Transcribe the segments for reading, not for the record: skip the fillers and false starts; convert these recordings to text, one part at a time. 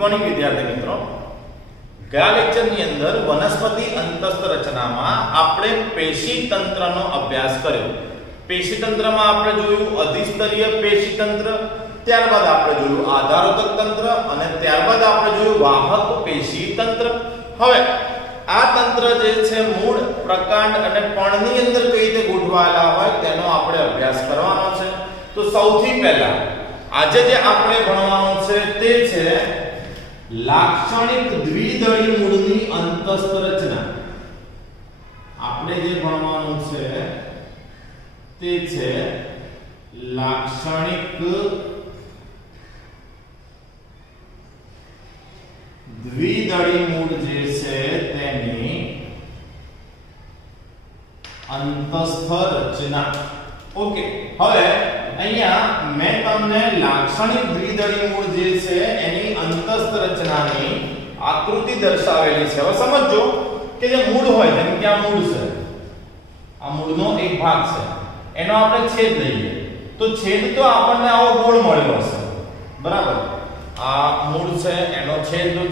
Morning વિદ્યાર્થી મિત્રો, ગયા લેક્ચરની અંદર વનસ્પતિ અંતસ્થ રચનામાં આપણે પેશી તંત્રનો અભ્યાસ કર્યો. પેશી તંત્રમાં આપણે જોયું અધિસ્તરીય પેશી તંત્ર, ત્યારબાદ આપણે જોયું આધારોતક તંત્ર અને ત્યારબાદ આપણે જોયું વાહક પેશી તંત્ર. હવે આ તંત્ર જે છે મૂળ, પ્રકાંડ અને પર્ણની અંદર કઈ રીતે ગોઠવાયેલા હોય તેનો આપણે અભ્યાસ કરવાનો છે. તો સૌથી પહેલા આજે જે આપણે ભણવાનું છે તે છે લાક્ષણિક દ્વિદળી મૂળની અંતસ્થ રચના. આપણે જે ભણવાનું છે તે છે લાક્ષણિક દ્વિદળી મૂળ જે છે તેની અંતસ્થ રચના. ઓકે, હવે અહીંયા મેં તમને લાક્ષણિક દ્વિદળી મૂળ જે છે એની અંતસ્થ રચનાની આકૃતિ દર્શાવેલી છે. હવે સમજો કે જે મૂળ હોય, જેમ કે આ મૂળ છે, આ મૂળનો એક ભાગ છે, એનો આપણે છેદ લઈએ તો છેદ તો આપણને આવો ગોળ મળ્યો હશે, બરાબર. આ મૂળ છે, એનો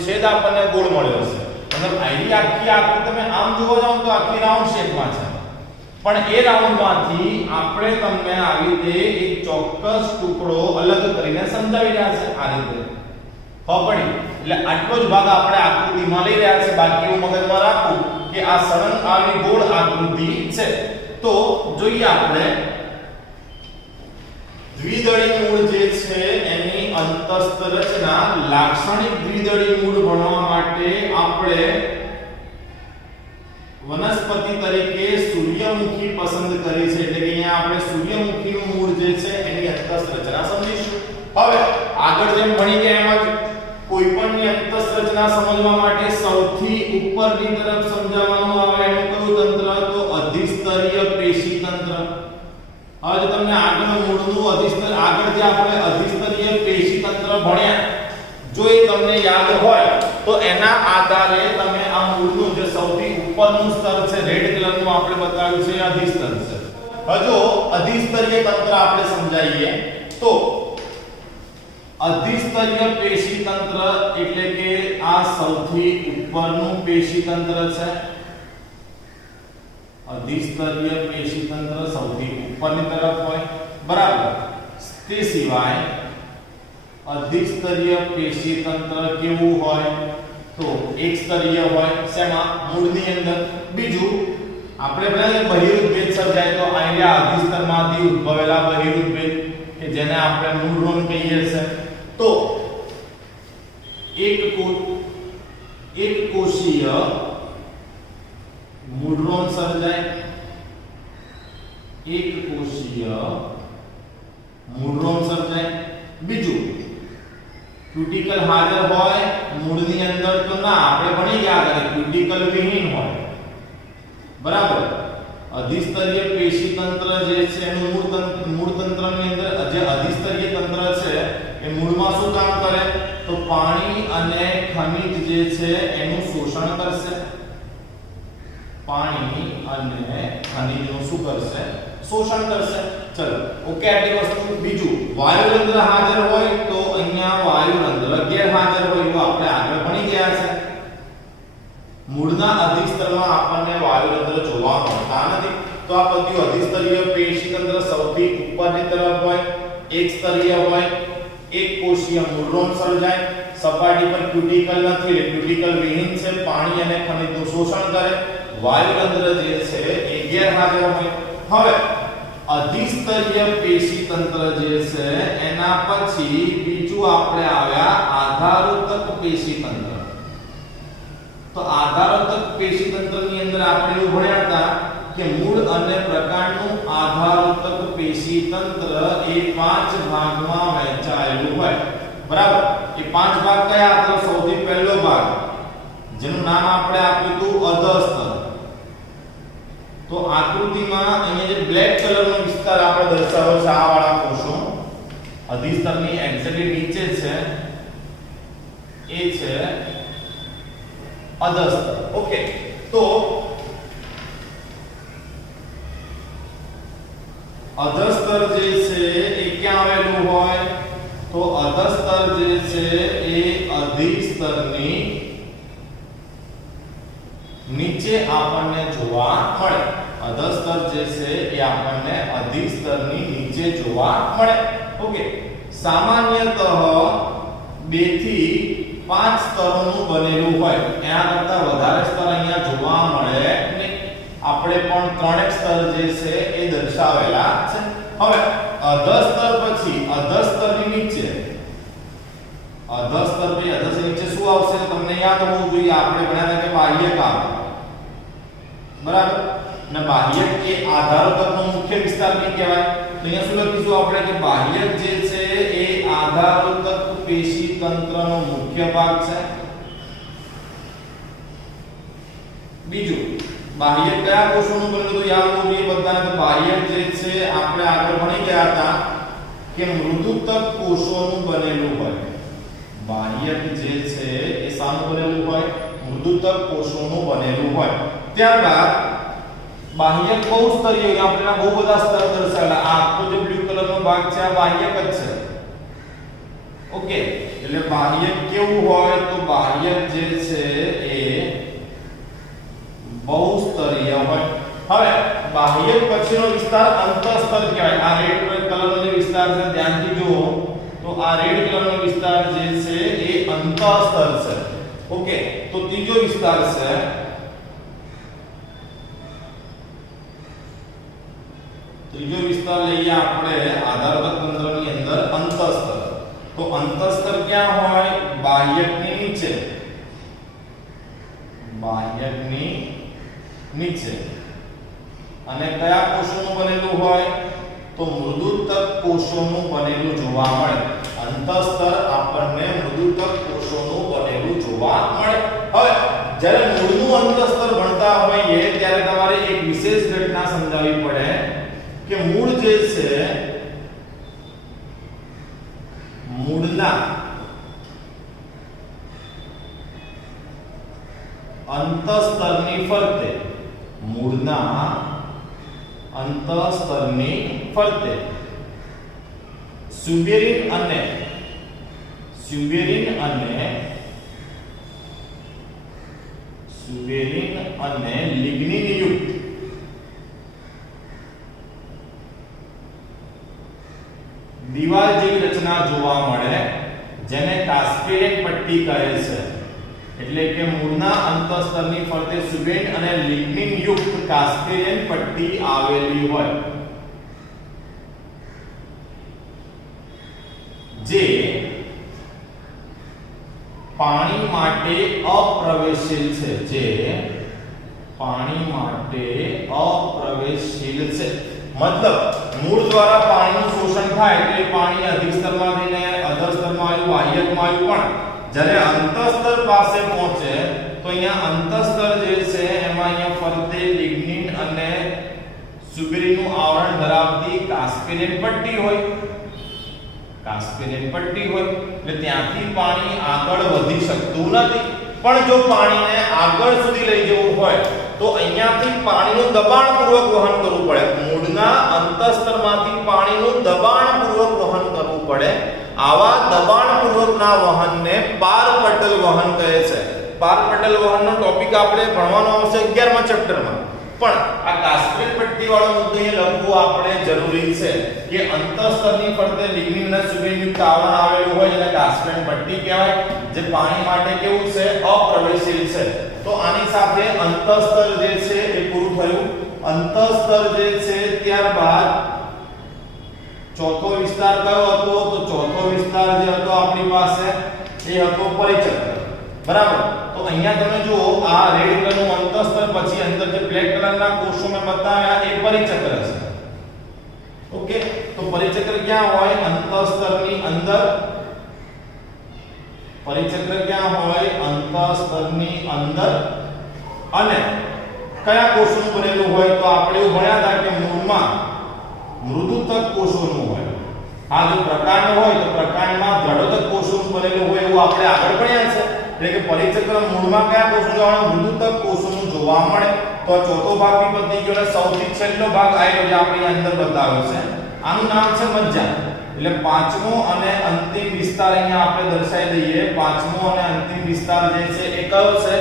છેદ આપણને ગોળ મળ્યો હશે. મતલબ આની આખી આકૃતિ તમે આમ જોવા જાવ તો આખી રાઉન્ડ શેપમાં છે, પણ એ રાઉન્ડમાંથી આપણે તમને આવી રીતે એક ચોક્કસ ટુકડો અલગ કરીને સમજાવી રહ્યા છે. આ રીતે પડી એટલે આટલો જ ભાગ આપણે આકૃતિમાં લઈ રહ્યા છે. બાકી એવું મગજમાં રાખવું કે આ સળંગ આવી ગોળ આકૃતિ છે. તો જોઈએ આપણે દ્વિદળી મૂળ જે છે એની અંતસ્થ રચના. લાક્ષણિક દ્વિદળી મૂળ ભણવા માટે આપણે વનસ્પતિ તરીકે સૂર્યમુખી પસંદ કરી છે, એટલે કે અહીંયા આપણે સૂર્યમુખીનું મૂળ જે છે એની અંતસ્થ રચના સમજીશું. હવે આગળ જેમ ભણી ગયા એમ જ કોઈપણની અંતસ્થ રચના સમજવા માટે સૌથી ઉપરની તરફ સમજાવવાનું આવે એનું કયું તંત્ર? તો અધિસ્તરીય પેશી તંત્ર. હવે તમને આગળ મૂળનું અધિસ્તર, આગળ જે આપણે અધિસ્તરીય પેશી તંત્ર ભણ્યા, જો એ તમને યાદ હોય તો એના આધારે તમે આ મૂળનું જે સૌથી ઉપરનું સ્તર છે, રેડ કલરનું આપણે બતાવ્યું છે, અધિસ્તર છે. હજુ અધિસ્તરીય તંત્ર આપણે સમજાવીએ તો અધિસ્તરીય પેશી તંત્ર એટલે કે આ સૌથી ઉપરનું પેશી તંત્ર છે. અધિસ્તરીય પેશી તંત્ર સૌથી ઉપરની તરફ હોય, બરાબર. તે સિવાય અધિસ્તરીય પેશી તંત્ર કેવું હોય? તો એક સ્તરીય હોય. શેમાં? મૂળની અંદર. બીજું આપણે પહેલા બહિરુદ્ભેદ સર્જાય તો અહીંયા અધિસ્તરમાંથી ઉદ્ભવેલા બહિરુદ્ભેદ કે જેને આપણે મૂળરોન કહીએ છીએ. તો એક કોષીય મૂળરોન સર્જાય. એક કોષીય મૂળરોન સર્જાય. બીજું ક્યુટિકલ હાજર હોય મૂળની અંદર તો ના, આપણે ભણી ગયા કે ક્યુટિકલ વિહીન હોય, બરાબર. અધિસ્તરીય પેશી તંત્ર જે છે એનું મૂળ તંત્રની અંદર જે અધિસ્તરીય તંત્ર છે એ મૂળમાં શું કામ કરે? તો પાણી અને ખનિજ જે છે એનું શોષણ કરશે. પાણી અને ખનિજનું શું કરશે? શોષણ કરશે. ચલો, ઓકે, આટલી વસ્તુ. બીજું વાયુરંધ્ર હાજર હોય તો અહીંયા વાયુરંધ્ર ગેરહાજર હોય એવું આપણે આગળ ભણી ગયા છે. મૂળના અધિસ્તરમાં આપણને વાયુરંધ્ર જોવા મળતા નથી. તો આ બધું અધિસ્તરીય પેશી તંત્ર સૌથી ઉપરની તરફ હોય, એક સ્તરીય હોય, એક કોષીય મૂળરોન સર્જાય. સપાટી પર ક્યુટિકલ નથી એટલે ક્યુટિકલ વિહીન છે, પાણી અને ખનિજનું શોષણ કરે. વાયુરંધ્ર જે છે એ ગેરહાજર હોય. હવે અધિસ્તરીય પેશી તંત્ર જે છે એના પછી બીજું આપણે આવ્યા આધારોતક પેશી તંત્ર. તો આધારોતક પેશી તંત્રની અંદર આપણે એવું ભણ્યા હતા કે મૂળ અને પ્રકાંડનું આધારોતક પેશી તંત્ર એ 5 ભાગમાં વહેંચાયેલું હોય, બરાબર. એ 5 ભાગ કયા હતા? સૌથી પહેલો ભાગ જેનું નામ આપણે આપ્યું હતું અધસ્તર. તો આકૃતિમાં અહીંયા જે બ્લેક કલરનો વિસ્તાર આપણે દર્શાવ્યો છે, આ વાળા કોષો અધિસ્તરની એક્ઝેક્ટલી નીચે છે, એ છે અધસ્તર. ઓકે, તો અધસ્તર જે છે એ ક્યાં આવેલું હોય? તો અધસ્તર જે છે એ અધિસ્તરની નીચે આપણને જોવા મળે. અધસ્તર જે છે એ આપણને અધિસ્તરની નીચે જોવા મળે. ઓકે, સામાન્યતઃ 2 થી 5 સ્તરોનું બનેલું હોય. એના કરતા વધારે સ્તર અહીંયા જોવા મળે નહીં. આપણે પણ 3 સ્તર જે છે એ દર્શાવેલા છે. હવે અધસ્તર પછી અધસ્તરની નીચે નીચે શું આવશે? તમને યાદ હોવું જોઈએ, આપણે ભણ્યા હતા કે બાહ્યક આવે. બરાબર, અને બાહ્યક એ આધારોતકનો મુખ્ય વિસ્તાર નહીં કહેવાય. તો અહીંયા શું લખીશું આપણે કે બાહ્યક જે છે એ આધારોતક પેશી તંત્રનો મુખ્ય ભાગ છે. બીજું, બાહ્યક કયા કોષોનું બનેલું? તો યાદ હોવું જોઈએ બધાને. તો બાહ્યક જે છે આપણે આગળ ભણી ગયા હતા કે મૃદુતક કોષોનું બનેલું હોય. બાહ્યક જે છે એ શાનું બનેલું હોય? મૃદુતક કોષોનું બનેલું હોય. ત્યારબાદ બાહ્યક બહુ સ્તરીય, આપણે બહુ બધા સ્તર દર્શાવેલા. આ આખો જે બ્લુ કલરનો ભાગ છે આ બાહ્યક જ છે. ઓકે, એટલે બાહ્યક કેવું હોય? તો બાહ્યક જે છે એ બહુસ્તરીય હોય. હવે બાહ્યક પછીનો વિસ્તાર અંતઃસ્તર કહેવાય. આ રેડ કલરનો જે વિસ્તાર છે ધ્યાનથી જુઓ તો આ રેડ કલરનો વિસ્તાર જે છે એ અંતઃસ્તર છે. ઓકે, તો ત્રીજો વિસ્તાર છે લઈએ આપણે આધારતક તંત્રની અંદર અંતઃસ્તર. તો અંતઃસ્તર ક્યાં હોય? બાહ્યકની નીચે. બાહ્યકની નીચે. અને કયા કોષોનું બનેલું હોય? તો મૃદુતક કોષોનું બનેલું જોવા મળે. અંતઃસ્તર આપણને મૃદુતક કોષોનું બનેલું જોવા મળે. હવે જ્યારે મૂળનું અંતઃસ્તર ભણતા હોઈએ ત્યારે તમારે એક વિશેષ ઘટના સમજાવવી પડે કે મૂળ જે છે, મૂળના અંતઃસ્તરની ફરતે સ્યુબેરીન અને લિગ્નિન યુક્ત દીવાલ જેવી રચના જોવા મળે, જેને કાસ્કેડિંગ પટ્ટી કહે છે. એટલે કે મૂળના અંતઃસ્તરની ફરતે સ્યુબેરીન અને લિગ્નિન યુક્ત કાસ્કેડિંગ પટ્ટી આવેલી હોય, જે પાણી માટે અપ્રવેશશીલ છે. મતલબ મૂળ દ્વારા પાણીનું શોષણ થાય એટલે પાણી અધિક સ્તરમાંથી ને અધર સ્તરમાં આવ્યું, બાહ્યકમાં આવ્યું. પણ જ્યારે અંતઃસ્તર પાસે પહોંચે તો અહીંયા અંતઃસ્તર જે છે એમાં અહીંયા ફરતે લિગ્નિન અને સ્યુબેરીનનું આવરણ ધરાવતી કાસ્કેડિંગ પટ્ટી હોય. એટલે ત્યાંથી પાણી આગળ વધી શકતું નથી. પણ જો પાણીને આગળ સુધી લઈ જવું હોય તો અહીંયાથી પાણીનું દબાણપૂર્વક વહન કરવું પડે. મૂળના અંતઃસ્તરમાંથી પાણીનું દબાણપૂર્વક વહન કરવું પડે. આવા દબાણપૂર્વકના વહનને પારપટલ વહન કહે છે. પારપટલ વહનનો ટોપિક આપણે ભણવાનો આવશે 11મા ચેપ્ટરમાં. પણ આ કાસ્કેડિંગ પટ્ટી વાળો મુદ્દો અહીંયા લખવું આપણે જરૂરી છે કે અંતઃસ્તરની ફરતે લિગ્નિન અને સ્યુબેરીન યુક્ત આવરણ આવેલું હોય એને કાસ્કેડિંગ પટ્ટી કહેવાય, જે પાણી માટે કેવું છે? અપ્રવેશશીલ છે. તો આની સાથે અંતઃસ્તર જે છે એ પૂરું થયું. અંતઃસ્તર જે છે ત્યારબાદ ચોથો વિસ્તાર કયો હતો? તો ચોથો વિસ્તાર જે હતો આપણી પાસે એ હતો પરિચક્ર. બરાબર, તો અહીંયા તમે જુઓ આ રેડ કલરનું અંતઃસ્તર પછી અંદર જે બ્લેક કલરના કોષો મેં બતાવ્યા એ પરિચક્ર છે. ઓકે, તો પરિચક્ર ક્યાં હોય? અંતઃસ્તરની અંદર. અને કયા કોષોનું બનેલું હોય? તો આપણે એવું ભણ્યા હતા કે મૂળમાં મૃદુતક કોષોનું હોય. આ જો પ્રકાંડ હોય તો પ્રકાંડમાં જડોતક કોષોનું બનેલું હોય એવું આપણે આગળ ભણ્યા છે. એટલે કે પરિચક્ર મૂળમાં કયા કોષો જોવા? મૃદુતક કોષોનું જોવા મળે. તો આ ચોથો ભાગ બી પતી ગયો. સૌથી છેલ્લો ભાગ આવેલો જે આપણે અંદર બતાવ્યો છે, આનું નામ છે મજ્જા. એટલે પાંચમો અને અંતિમ વિસ્તાર અહીંયા આપણે દર્શાવી દઈએ. પાંચમો અને અંતિમ વિસ્તાર જે છે એ કયો છે?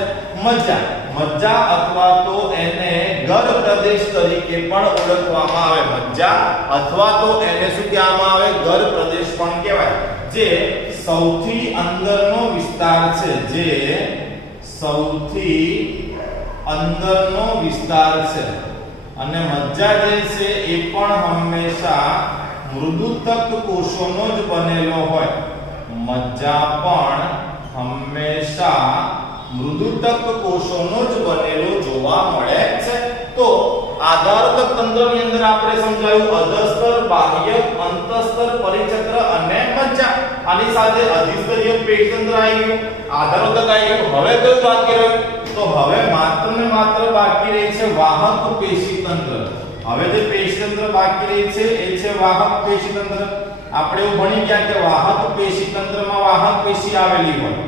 મજ્જા. મજ્જા અથવા તો એને ગર પ્રદેશ તરીકે પણ ઓળખવામાં આવે. મજ્જા અથવા તો એને શું કહેવામાં આવે? ગર પ્રદેશ પણ કહેવાય. જે સૌથી અંદરનો વિસ્તાર છે, જે સૌથી અંદરનો વિસ્તાર છે. અને મજ્જા જે છે એ પણ હંમેશા મૃદુતક કોષોનો જ બનેલો હોય. મજ્જા પણ હંમેશા મૃદુતક કોષોનો જ બનેલો જોવા મળે છે. તો આધારતક તંત્રની અંદર આપણે સમજાયું અધસ્તર, બાહ્ય, અંતસ્તર, પરિચક્ર અને મજ્જા. આની સાથે અધિસ્તરીય પેશતંત્ર આવી ગયું, આધારોતક આવી ગયું. હવે કયું બાકી રહ્યું? તો હવે માત્ર ને માત્ર બાકી રહી છે વાહક પેશી તંત્ર. હવે જે પેશી તંત્ર બાકી રહી છે એ છે વાહક પેશી તંત્ર. આપણે એવું ભણી ગયા કે વાહક પેશી તંત્રમાં વાહક પેશી આવેલી હોય,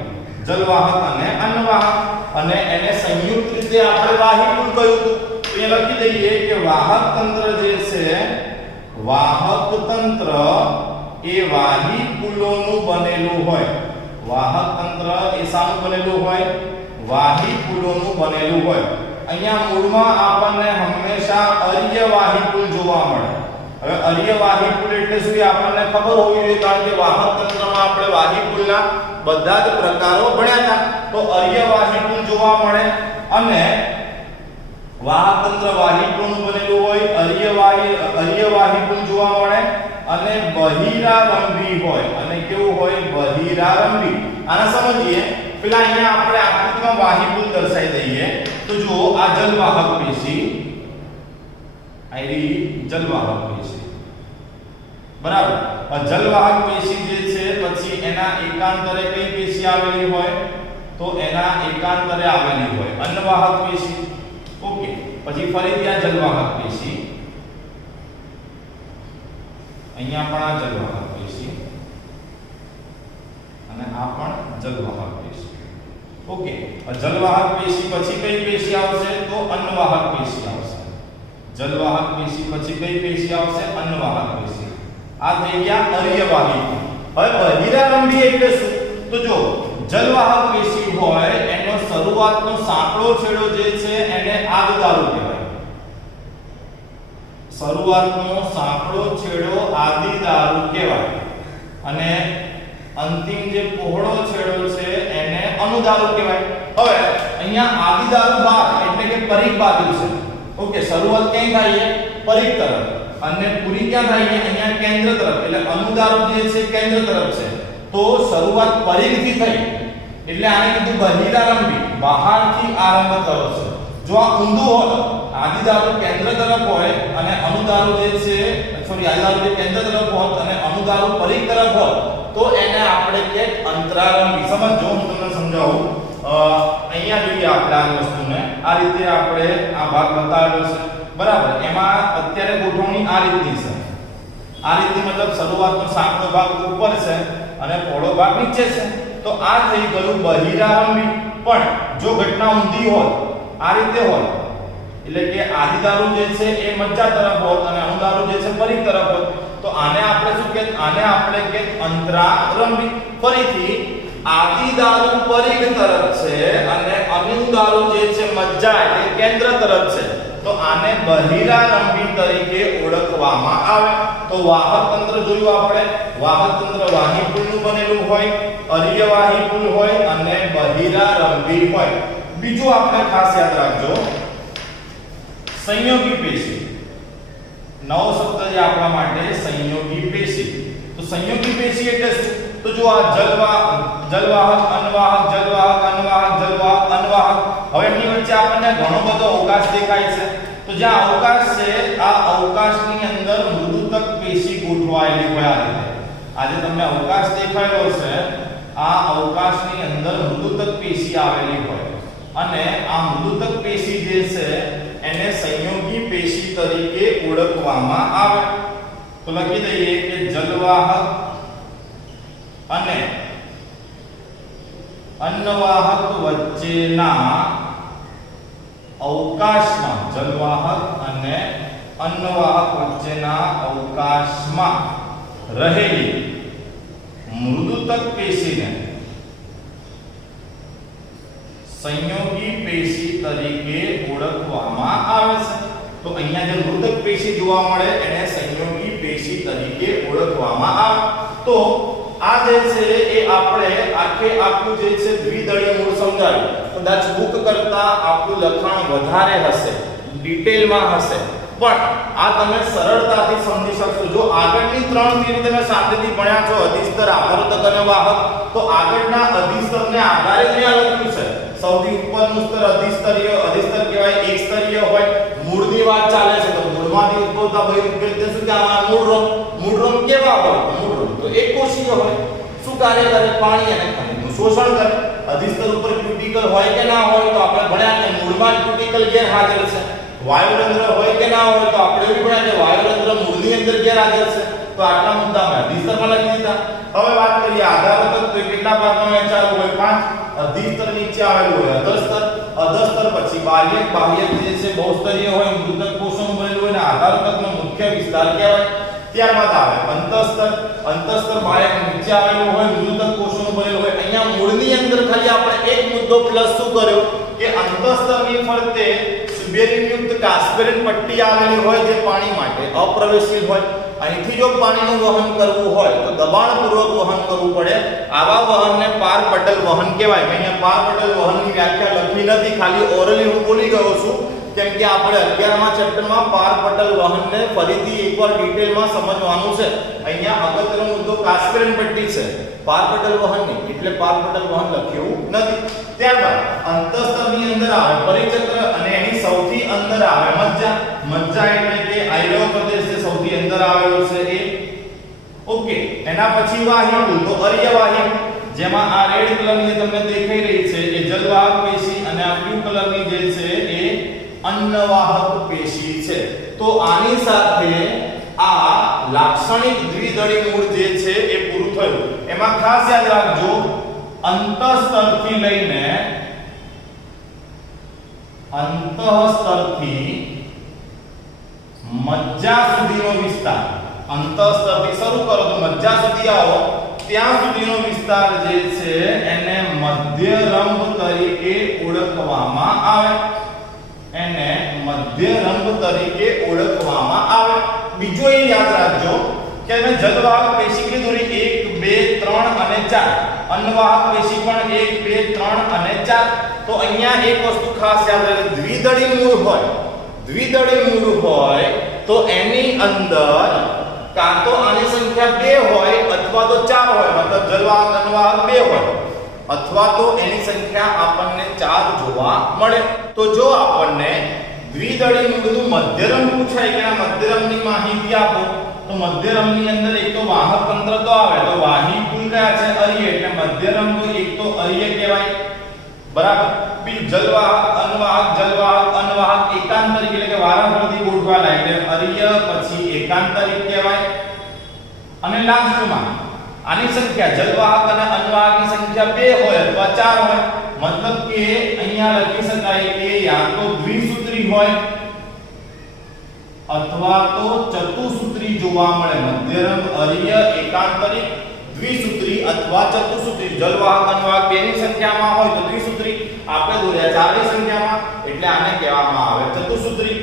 જલવાહક અને અન્નવાહક, અને એને સંયુક્ત રીતે આપણે વાહિકુલ કહ્યું હતું. તો એ લખી દઈએ કે વાહક તંત્ર જે છે, વાહક તંત્ર એ વાહિકુલોનું બનેલું હોય. વાહક તંત્ર એ શાનું બનેલું હોય? વાહિકુલોનું બનેલું હોય. અહીંયા મૂળમાં આપણને હંમેશા અર્યવાહિકુલ જોવા મળે. હવે અર્યવાહિકુલ એટલે શું એ આપણને ખબર હોવી જોઈએ, કારણ કે વાહક તંત્રમાં આપણે વાહિકુલના બધા જ પ્રકારો ભણ્યા હતા. તો અર્યવાહિકુલ જોવા મળે, અને વાહક તંત્ર વાહિકુલનું બનેલું હોય. અર્યવાહિકુલ જોવા મળે અને બહિરારંભી હોય. અને કેવું હોય? બહિરારંભી. આને સમજીએ. પેલા અહીંયા આપણે આકૃતિમાં વાહિકુલ દર્શાવી દઈએ. તો જો આ જલવાહક પેશી, આઈ જલવાહક પેશી, બરાબર. આ જલવાહક પેશી જે છે, પછી એના એકાંતરે કઈ પેશી આવેલી હોય? તો એના એકાંતરે આવેલી હોય અન્નવાહક પેશી. ઓકે. પછી ફરીથી આ જલવાહક પેશી, અહીંયા પણ આ જલવાહક પેશી, અને આ પણ જલવાહક પેશી. ઓકે. જલવાહક પેશી પછી કઈ પેશી આવશે? તો અન્નવાહક પેશી આવશે. જલવાહક પેશી પછી કઈ પેશી આવશે? અન્નવાહક પેશી. આ થઈ ગયા અર્યવાહિક. હવે બહિરારંભી એટલે શું? તો જો જલવાહક પેશી હોય એનો શરૂઆતનો સાંકડો છેડો જે છે એને આદિદારુ કહેવાય. શરૂઆતનો સાંકડો છેડો આદિદારુ કહેવાય, અને અંતિમ જે પહોળો છેડો છે એને અનુદારુ કહેવાય. હવે અહીંયા આદિદારુ ભાગ એટલે કે પરિઘ બાજુ છે. ઓકે. શરૂઆત ક્યાં થાય? પરિઘ તરફ. અને પૂરી ક્યાં થાય? અહીંયા કેન્દ્ર તરફ. એટલે અનુદારુ જે છે કેન્દ્ર તરફ છે. તો શરૂઆત પરિઘથી થઈ એટલે આને કીધું બહિરારંભી, બહારથી આરંભ થયો છે. જો આ ઊંધું હોત, આદિદારુ કેન્દ્ર તરફ હોય અને અનુદારુ જે છે, સોરી, આદિદારુ જે કેન્દ્ર તરફ હોત અને અનુદારુ પરિઘ તરફ હોત, તો એને આપણે કે અંતરારંભી. સમજો, હું તમને સમજાવું. અહીંયા જોઈએ આપણે આ વસ્તુને આ રીતે આપણે આ ભાગ બતાવેલો છે, બરાબર. એમાં અત્યારે ગોઠવણી આ રીતની છે. આ રીતની મતલબ શરૂઆતનો સાંકડો ભાગ ઉપર છે અને પહોળો ભાગ નીચે છે. તો આ થઈ ગયું બહિરારંભી. પણ જો ઘટના ઊંધી હોત, આ રીતે હોત, એટલે કે આદિદારુ જે છે એ મજ્જા તરફ હોત અને અનુદારુ જે છે પરિઘ તરફ હોત, તો આને આપણે શું કે? આને આપણે કે અંતરારંભી. ફરીથી આદિદારુ પરિઘ તરફ છે અને અનુદારુ જે છે મજ્જા એટલે કેન્દ્ર તરફ છે, તો આને બહિરારંભી તરીકે ઓળખવામાં આવે. તો વાહક તંત્ર જોયું આપણે. વાહક તંત્ર વાહિકુલનું બનેલું હોય, અર્યવાહિકુલ હોય અને બહિરારંભી હોય. બીજું આપણે ખાસ યાદ રાખજો, સંયોગી પેશી. નવો શબ્દ છે આપણા માટે, સંયોગી પેશી. તો સંયોગી પેશી એટલે શું? તો જો આ જલવાહક, અન્નવાહક, જલવાહક, અન્નવાહક, જલવાહક, અન્નવાહક. હવે એની વચ્ચે આપણને ઘણો બધો અવકાશ દેખાય છે. તો જ્યાં અવકાશ છે, આ અવકાશની અંદર મૃદુતક પેશી ગોઠવાયેલી હોય. આ રીતે આજે તમને અવકાશ દેખાયેલો છે, આ અવકાશની અંદર મૃદુતક પેશી આવેલી હોય, અને આ મૃદુતક પેશી જે છે એને સંયોગી પેશી તરીકે ઓળખવામાં આવે. તો લખી દઈએ કે જલવાહક અને અન્નવાહક વચ્ચેના અવકાશમાં, જલવાહક અને અન્નવાહક વચ્ચેના અવકાશમાં રહેલી મૃદુતક પેશીને સંયોગી પેશી તરીકે ઓળખવામાં આવે છે. તો અહીંયા જે મૃદક પેશી જોવા મળે એને સંયોગી પેશી તરીકે ઓળખવામાં આવે. તો આ જે છે એ આપણે આખું જે છે દ્વિદળીય મૂળ સમજાવ્યું. કદાચ બુક કરતા આપણું લખાણ વધારે હશે, ડિટેલમાં હશે, પણ આ તમે સરળતાથી સમજી શકશો. જો આગળની 3 થિયરી તમે શાંતિથી ભણ્યા છો, અધિસ્તર, આવર્તક અને વાહક, તો આગળના અધિસ્તરને આધારે જ આ લખ્યું છે. સૌથી ઉપરનું સ્તર અધિસ્તરીય કહેવાય, એક સ્તરીય હોય. મૂળની વાત ચાલે છે તો મૂળમાંથી ઉદ્ભવતા બહિર્ગત શું કહેવાય? મૂળરોમ કેવા હોય? મૂળરોમ તો એક કોષીય હોય. શું કાર્ય કરે? પાણી અને ખનિજનું શોષણ કરે. અધિસ્તર ઉપર ક્યુટિકલ હોય કે ના હોય તો આપણે ભણ્યા કે મૂળમાં ક્યુટિકલ ગેરહાજર છે. વાયુરંધ્ર હોય કે ના હોય તો આપણે એવું ભણ્યા કે વાયુરંધ્ર મૂળની અંદર ગેરહાજર છે. તો આટલા મુદ્દા મેં અધિસ્તરમાં લખી દીધા. હવે વાત કરીએ આધારતત્વ. તો કેટલા ભાગમાં વહેંચાયેલું હોય? 5. અધિસ્તર નીચે આવેલું હોય અધસ્તર, પછી બાહ્યક જે છે બહુસ્તરીય હોય, મૃદક કોષોનું બનેલું હોય, અને આધારતત્વનો મુખ્ય વિસ્તાર કહેવાય. ત્યારબાદ આવે અંતસ્તર બાહ્યક નીચે આવેલું હોય, મૃદક કોષોનું બનેલું હોય. અહીંયા મૂળની અંદર ખાલી આપણે એક મુદ્દો પ્લસ શું કર્યો કે અંતસ્તરની ફરતે બેરિંગયુક્ત કાસ્પેરિન પટ્ટી આવેલી હોય જે પાણી માટે અપ્રવેશશીલ હોય. અહીંથી જો પાણીનું વહન કરવું હોય તો દબાણપૂર્વક વહન કરવું પડે. આવા વહનને પારપટલ વહન કહેવાય. મેં અહીંયા પારપટલ વહનની વ્યાખ્યા લખી નથી, ખાલી ઓરલી હું બોલી ગયો છું, કેમ કે આપણે 11મા ચેપ્ટરમાં પારપટલ વહનને ફરીથી એકવાર ડિટેલમાં સમજવાનું છે. અહીંયા અગત્યનો મુદ્દો કાસ્પેરિન પટ્ટી છે, પારપટલ વહન નહીં, એટલે પારપટલ વહન લખ્યું નથી. ત્યારબાદ અંતસ્તરની અંદર આવે પરિચક્ર અને એની સૌથી અંદર આવે મજ્જા એટલે કે આયલો પ્રદેશ જે સૌથી અંદર આવેલો છે એ. ઓકે, એના પછી વાહિની. તો અર્યવાહી, જેમાં આ રેડ કલરની તમને દેખાઈ રહી છે એ જલવાહક પેશી અને આ બ્લુ કલરની જે છે એ અન્નવાહક પેશી છે. તો આની સાથે આ લાક્ષણિક દ્વિદળી મૂળ જે છે એ પૂરું થયું. એમાં ખાસ યાદ રાખજો અંતઃસ્તરથી લઈને મજ્જા સુધીનો વિસ્તાર, અંતઃસ્તરથી શરૂ કરો તો મજ્જા સુધી આવો ત્યાં સુધીનો વિસ્તાર જે છે એને મધ્યરંભ તરીકે ઓળખવામાં આવે. બીજો એ યાદ રાખજો કે અમે જલવાહક પેશી કીધું 1 2 3 અને 4, અન્નવાહક પેશી પણ 1 2 3 અને 4. તો અહીંયા એક વસ્તુ ખાસ યાદ રાખજો, દ્વિદળી મૂળ હોય તો એની અંદર કાં તો આની સંખ્યા 2 હોય અથવા તો 4 હોય, મતલબ જલવાહક અન્નવાહક 2 હોય, અથવા તો એની સંખ્યા આપણને 4 જોવા મળે. તો જો આપણને દ્વિદળી મૂળનું મધ્યરંભ પૂછાય કે આ મધ્યરંભની માહિતી આપો, તો મધ્યરંભની અંદર એક તો વાહક તંત્ર તો આવે, તો વાહી કુલ કયા છે? અર્ય, એટલે મધ્યરંભ એક તો અર્ય કહેવાય. બરાબર. બીજું જલવાહક અન્નવાહક એકાંતરિક, એટલે કે વારાફરતી ગોઠવાયેલા, એટલે અર્ય પછી એકાંતરિક કહેવાય. અને લાસ્ટમાં આની સંખ્યા જલવાહક અને અન્નવાહકની સંખ્યા 2 હોય અથવા 4 હોય, મતલબ કે અહીંયા લખી શકાય કે યા તો દ્વિસૂત્રી હોય અથવા તો ચતુસૂત્રી જોવા મળે. મધ્યરંભ, અર્ય, એકાંતરિક, દ્વિસૂત્રી અથવા ચતુસૂત્રી. જલવાહક અન્નવાહક બેની સંખ્યામાં હોય તો દ્વિસૂત્રી, આપણે દોર્યા 4 ની સંખ્યામાં, એટલે આને કહેવામાં આવે ચતુસૂત્રી.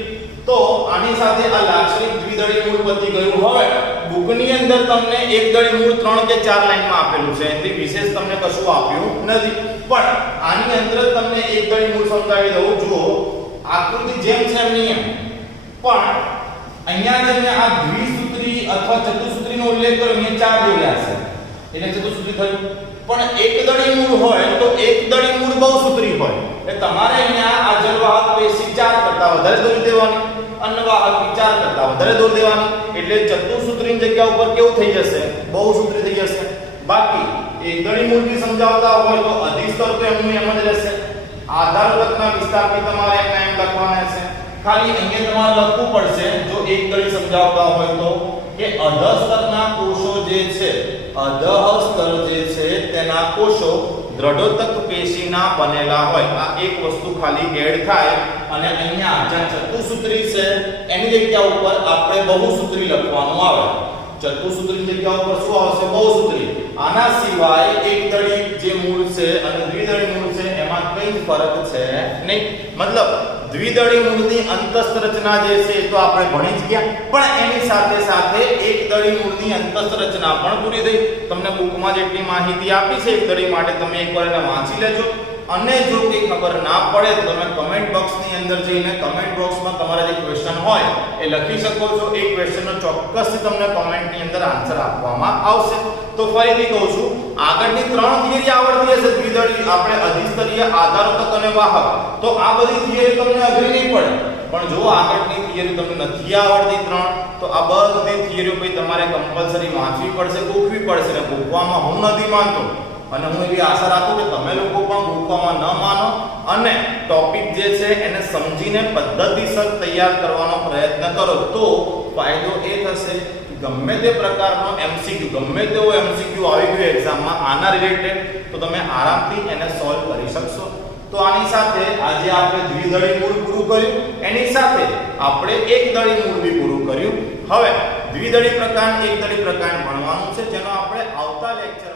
તો આની સાથે આ લાક્ષણિક દ્વિદળી મૂળ પતી ગયું. હવે બુકની અંદર તમને એકદળી મૂળ 3 કે 4 લાઈનમાં આપેલું છે, એથી વિશેષ તમને કશું આપ્યું નથી, પણ આની અંદર તમને એકદળી મૂળ સમજાવી દઉં. જુઓ આકૃતિ જેમ છે એમ નહીં, પણ અહીંયા જે મેં આ દ્વિસૂત્રી અથવા ચતુસૂત્રીનો ઉલ્લેખ કર્યો, અહીંયા 4 દોર્યા છે એટલે ચતુસૂત્રી થયું. પણ એકદળી મૂળ હોય તો એકદળી મૂળ બહુસૂત્રી હોય, એટલે તમારે અહીંયા આ જલવાહક પેશી 4 કરતા વધારે દોરી દેવાની, અન્નવાહક 4 કરતા વધારે દોરી દેવાની, એટલે ચતુસૂત્રીની જગ્યા ઉપર કેવું થઈ જશે? બહુસૂત્રી થઈ જશે. બાકી એકદળી મૂળથી સમજાવતા હોય તો અધિસ્તર તો એમનું એમ જ રહેશે. આધારતત્વના વિસ્તારથી તમારે એમ લખવાના છે. ખાલી અહીંયા તમારે લખવું પડશે જો એકદળી સમજાવતા હોય તો કે અધસ્તરના કોષો જે છે, અધઃસ્તર જે છે તેના કોષો દ્રઢોતક પેશીના બનેલા હોય. આ એક વસ્તુ ખાલી એડ થાય, અને અહીંયા જ્યાં ચતુસૂત્રી છે એની જગ્યા ઉપર આપણે બહુસૂત્રી લખવાનું આવે. ચતુસૂત્રની જગ્યા ઉપર શું આવશે? બહુસૂત્રી. આના સિવાય એકદળી જે મૂળ છે અને દ્વિદળી મૂળ છે એમાં કઈ જ ફરક છે નહીં. મતલબ દ્વિદળી મૂળની અંતસ્થ રચના જે છે એ તો આપણે ભણી જ ગયા, પણ એની સાથે સાથે એકદળી મૂળની અંતસ્થ રચના પણ પૂરી થઈ. તમને બુકમાં જેટલી માહિતી આપી છે એકદળી માટે તમે એકવાર એને વાંચી લેજો. અને જો કંઈ ખબર ના પડે તો તમે કમેન્ટ બોક્સની અંદર જઈને કમેન્ટ બોક્સમાં તમારા જે ક્વેશ્ચન હોય એ લખી શકો છો. એ ક્વેશ્ચનનો ચોક્કસથી તમને કમેન્ટની અંદર આન્સર આપવામાં આવશે. તો ફરીથી કહું છું, આગળની 3 થિયરી આવડતી હશે, દ્વિદળી, આપણે અધિસ્તરીય, આધારોતક અને વાહક, તો આ બધી થિયરી તમને અઘરી નહીં પડે. પણ જો આગળની થિયરી તમને નથી આવડતી 3, તો આ બધી થિયરીઓ પછી તમારે કમ્પલસરી વાંચવી પડશે, ગોખવી પડશે. ને ગોખવામાં હું નથી માનતો, અને હું એવી આશા રાખું કે તમે લોકો પણ ગોખવામાં ન માનો અને ટોપિક જે છે એને સમજીને પદ્ધતિસર તૈયાર કરવાનો પ્રયત્ન કરો. તો ફાયદો એ થશે કે ગમે તે પ્રકારનો એમસીક્યુ, ગમે તેવો એમસીક્યુ આવી ગયો એક્ઝામમાં આના રિલેટેડ, તો તમે આરામથી એને સોલ્વ કરી શકશો. તો આની સાથે આજે આપણે દ્વિદળી મૂળ પૂરું કર્યું, એની સાથે આપણે એકદળી મૂળ બી પૂરું કર્યું. હવે દ્વિદળી પ્રકાર, એકદળી પ્રકાર ભણવાનું છે, જેનો આપણે આવતા લેક્ચર